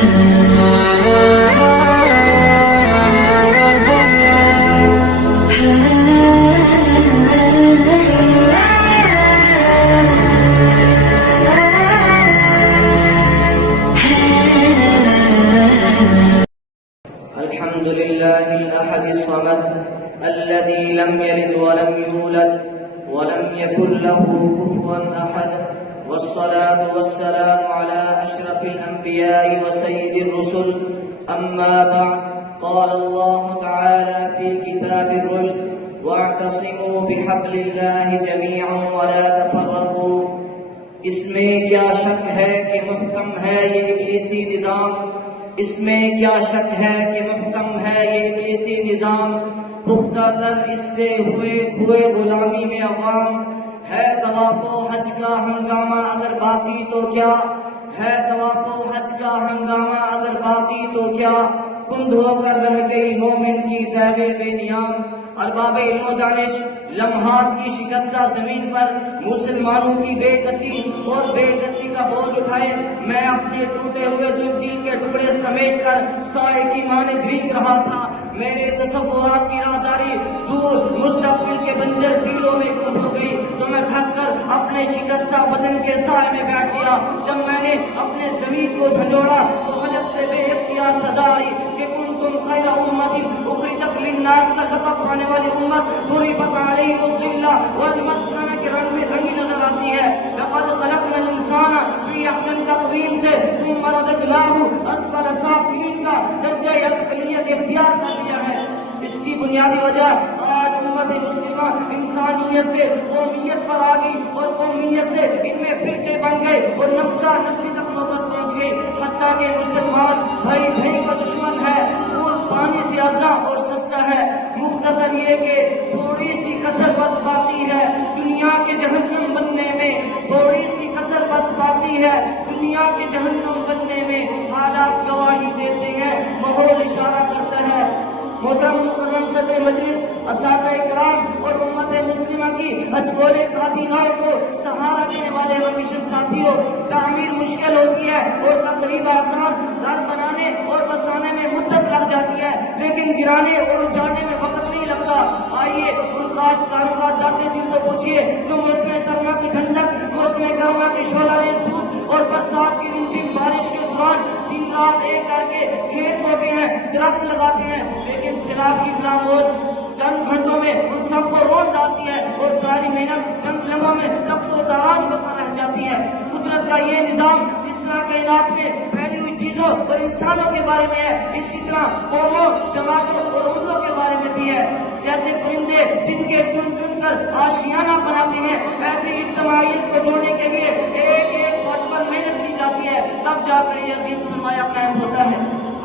الحمد لله الأحد الصمد الذي لم يلد ولم يولد ولم يكن له كفوا أحد، والصلاة والسلام على أشرف الأنبياء وسيد الرسل. أما بعد، قال الله تعالى في كتاب الرشد: واعتصموا بحبل الله جميعا ولا تفرقوا. اس میں کیا شک ہے کہ محکم ہے یہ ابلیسی نظام، اس میں کیا شک ہے کہ محکم ہے یہ ابلیسی نظام. پختہ تر اس سے ہوئے غلامی میں عوام، ہے طواف و حج کا ہنگامہ اگر باقی تو کیا، ہے طواف و حج کا ہنگامہ اگر باقی تو کیا. کند ہو کر رہ گئی مومن کی تہوے بے نیام. ارباب علم و دانش لمحات کی شکستہ زمین پر مسلمانوں کی بے کسی اور بے کسی کا بوجھ اٹھائے. میں اپنے ٹوٹے ہوئے دل کے ٹکڑے سمیٹ کر سائے کی مانند بھیگ رہا تھا. میرے تصورات کی راہداری دور مستقبل کے بنجر ٹیلوں میں گم ہو گئی تو میں تھک کر اپنے شکستہ بدن کے سائے میں بیٹھ گیا. جب میں نے اپنے زمین کو جھنجھوڑا تو حلق سے بے اختیار صدا آئی کہ کنتم خیر امت اخرجت للناس کا لقب پانے والی امت ضربت علیہم الذلہ والمسکنہ کے رنگ میں رنگی نظر آتی ہے. لقد خلقنا الانسان فی احسن تقویم سے ثم رددناہ اسفل سافلین کا درجہ اسفلیت اختیار کر لیا ہے. اس کی بنیادی وجہ آج امت مسلمہ انسانیت سے قومیت پر آ گئی اور قومیت سے ان میں فرقے بن گئے اور نفسا نفسی تک نوبت پہنچ گئی. حتیٰ کہ مسلمان بھائی کا دشمن ہے، خون پانی سے ارزاں اور سستا ہے. مختصر یہ کہ تھوڑی سی کسر بس باقی ہے دنیا کے جہنم بننے میں، تھوڑی سی کسر بس باقی ہے دنیا کے جہنم بننے میں. حالات گواہی دیتے ہیں، ماحول اشارہ کرتا ہے. محترم مکرم صدر مجلس، اساتذہ کرام اور امت مسلمہ کی اجگولے کابیناؤں کو سہارا دینے والے ہم مشن ساتھیوں، تعمیر مشکل ہوتی ہے اور تقریب آسان. گھر بنانے اور بسانے میں مدت لگ جاتی ہے لیکن گرانے اور اجاڑنے میں وقت نہیں لگتا. آئیے ان کاشتکاروں کا درد دل تو پوچھیے جو موسم سرما کی ٹھنڈک، موسم گرما کی شعلہ ریز دھوپ اور برسات کی رمجھم بارش کے دوران دن رات ایک کر کے کھیت بوتے ہیں، درخت لگاتے ہیں، لیکن سیلاب کی بلامور چند گھنٹوں میں ان سب کو روٹ ڈالتی ہے اور ساری محنت چند لمحوں میں تخت و تاراج ہو کر رہ جاتی ہے. قدرت کا یہ نظام جس طرح کائنات میں پھیلی ہوئی چیزوں اور انسانوں کے بارے میں ہے، اسی طرح قوموں، جماعتوں اور امتوں کے بارے میں بھی ہے. جیسے پرندے جن کے چن چن کر آشیانہ بناتے ہیں، ایسے اجتماعیت کو جوڑنے کے لیے ایک ایک فرد پر محنت کی جاتی ہے، تب جا کر یہ عظیم سرمایہ قائم ہوتا ہے.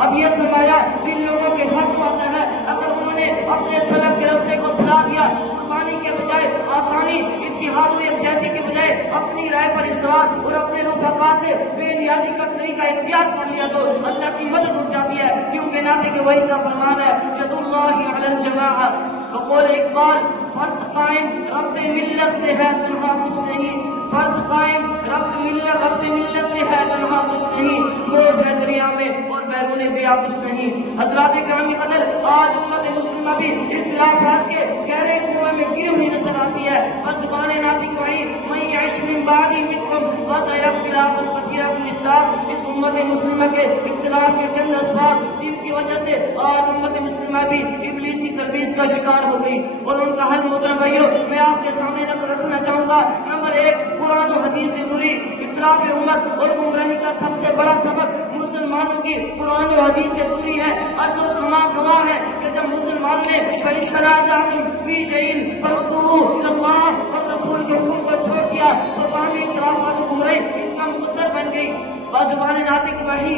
اب یہ سرمایہ جن لوگوں کے ہاتھ آتا ہے، اگر انہوں نے اپنے سلف کے راستے کو بھلا دیا، قربانی کے بجائے آسانی، اتحاد و یکجہتی کے بجائے اپنی رائے پر اصرار اور اپنے رفقا سے بے نیازی کا طریقہ اختیار کر لیا تو اللہ کی مدد اٹھ جاتی ہے. کیونکہ ناطق کے وحی کا فرمان ہے ید اللہ علی الجماعہ. بقول اقبال، فرد قائم رب ملت سے ہے تنہا کچھ نہیں، فرد قائم رب ملت سے ہے تنہا کچھ نہیں، موج ہے دریا میں اور بیرون دریا کچھ نہیں. حضرات کرام قدر، آج امت مسلمہ بھی اختلافات کے گہرے کنویں میں گری ہوئی نظر آتی ہے. بس زبان ناطق وحی من یعش من بعدی منکم فسیری اختلافا کثیرا الاصلاح. اس امت مسلمہ کے اختلاف کے چند اسباب جن کی وجہ سے آج امت مسلمہ بھی ابلیسی تلبیس کا شکار ہو گئی اور ان کا حل محترم بھائیوں میں آپ کے سامنے رکھنا چاہوں گا. نمبر 1، قرآن و حدیث سے دوری. اختلاف امت اور گمراہی کا سب سے بڑا سبب مسلمانوں کی قرآن و حدیث سے دوری ہے. اور جو سما گواہ ہے کہ جب مسلمانوں نے فَإِن تَنَازَعْتُمْ فِي شَيْءٍ فَرُدُّوهُ إِلَى اللَّهِ اور رسول کے حکم کو چھوڑ دیا تو باہمی اختلافات و گمراہی ان کا مقدر بن گئی. بازوان ناطق وحی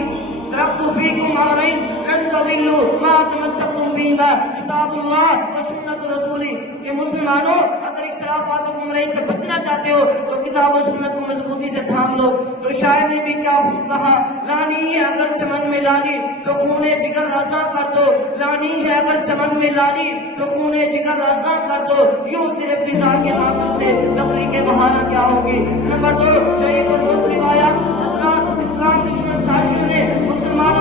ترکت فیکم امرین لن تضلوا ما تمسکتم بہما کتاب اللہ و سنت رسولی. کہ مسلمانوں اگر اختلافات و گمراہی سے بچنا چاہتے ہو تو کتاب و سنت کو مضبوطی سے تھام لو. تو شاعر نے بھی کیا خوب کہا، لانی ہے اگر چمن میں لالی تو خون جگر رضا کر دو، لانی ہے اگر چمن میں لالی تو خون جگر رضا کر دو. یوں صرف فضا کے ماتم سے تخلیق بہارا کیا ہوگی. نمبر 2، صحیح اور مسلم آیا. اسلام دشمن سازشوں نے مسلمانوں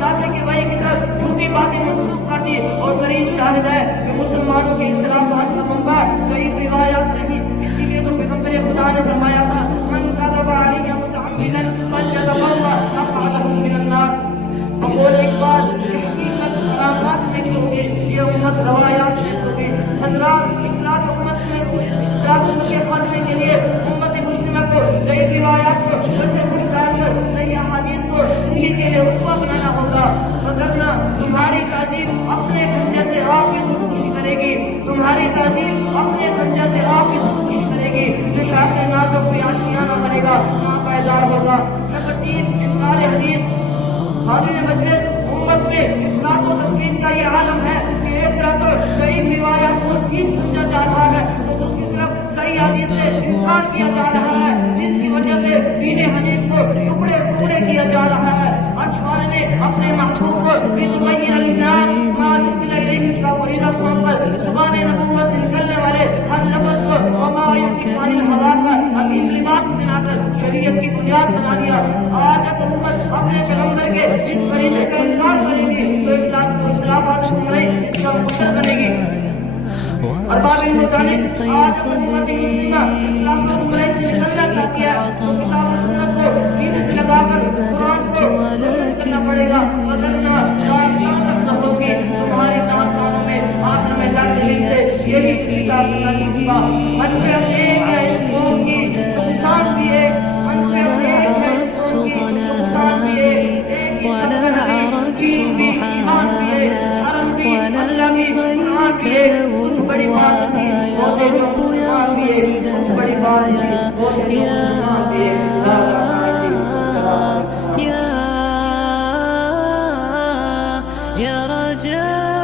ناطق وحی کی طرف جھوٹی باتیں منسوخ کر دی، اور قریب شاہد ہے کہ مسلمانوں کے اختلافات کا منبع صحیح روایات نہیں۔ اسی لیے تو پیغمبر خدا نے فرمایا تھا من کذب علی متعمدا فلیتبوأ مقعدہ من النار۔ بقول اقبال، حقیقت کرامات میں کی ہوگی، یہ امت روایات میں ہوگی۔ حضرات، اخلاق امت میں اختلاف امت کے خاتمے کے لیے امت مسلمہ کو صحیح روایات کو ویسے خوش ڈال کر صحیح احادیث کو زندگی کے لیے رسوا بنانا ہوگا، وگرنہ تمہاری تعظیم اپنے خنجر سے آپ کی خودکشی کرے گی، تمہاری تعظیم اپنے خنجر سے آپ کی خودکشی کرے گی۔ جو شاخ نازک پہ آشیانہ بنے گا وہاں پائیدار ہوگا۔ نمبر 3، انکار حدیث۔ حاضرین مجلس، امت میں افراط و تفریط کا یہ عالم ہے کہ ایک طرف تو صحیح روایات کو دین سمجھا جا رہا ہے، تو دوسری طرف صحیح حدیث سے انکار کیا جا رہا ہے، جس کی وجہ سے دین حدیث کو ٹکڑے ٹکڑے کیا جا رہا ہے۔ عرش والے نے اپنے محبوب کو لِتُبَيِّنَ لِلنَّاسِ مَا نُزِّلَ إِلَيْهِمْ کا فریضہ سونپ کر زبان نبوت سے نکلنے والے ہر لفظ کو وَمَا يَنطِقُ عَنِ الْهَوَىٰ کا عظیم لباس بنا کر شریعت کی بنیاد بنا دیا۔ آج اگر امت اپنے پیغمبر کے اس فریضے کا انکار کرے گی تو اختلافات اس کا مقدر بنے گی۔ ارباب علم و دانش، آج اگر امت مسلمہ اختلاف و گمراہی سے نکلنا چاہتی ہے تو کتاب و سنت کو سینے سے لگا کر قرآن کو روشن کرنا پڑے گا، وگرنہ داستان تک نہ ہوگی۔ تمہاری داستانوں میں آخر میں لڑنے سے یہی فکر کرنا چاہوں گا، من پہ افریق ہے اس قوم کی نقصان بھی ہے، من پہ افریق ہے اس قوم کی نقصان بھی ہے، ایک ہی سفر بھی، دین بھی، ایمان بھی ہے، حرم بھی، اللہ کی قرآن بھی ہے۔ کچھ بڑی بات تھی ہوتے جو مسلمان بھی ہے، کچھ بڑی بات تھی ہوتے جو مسلمان بھی ہے۔ يا رجاء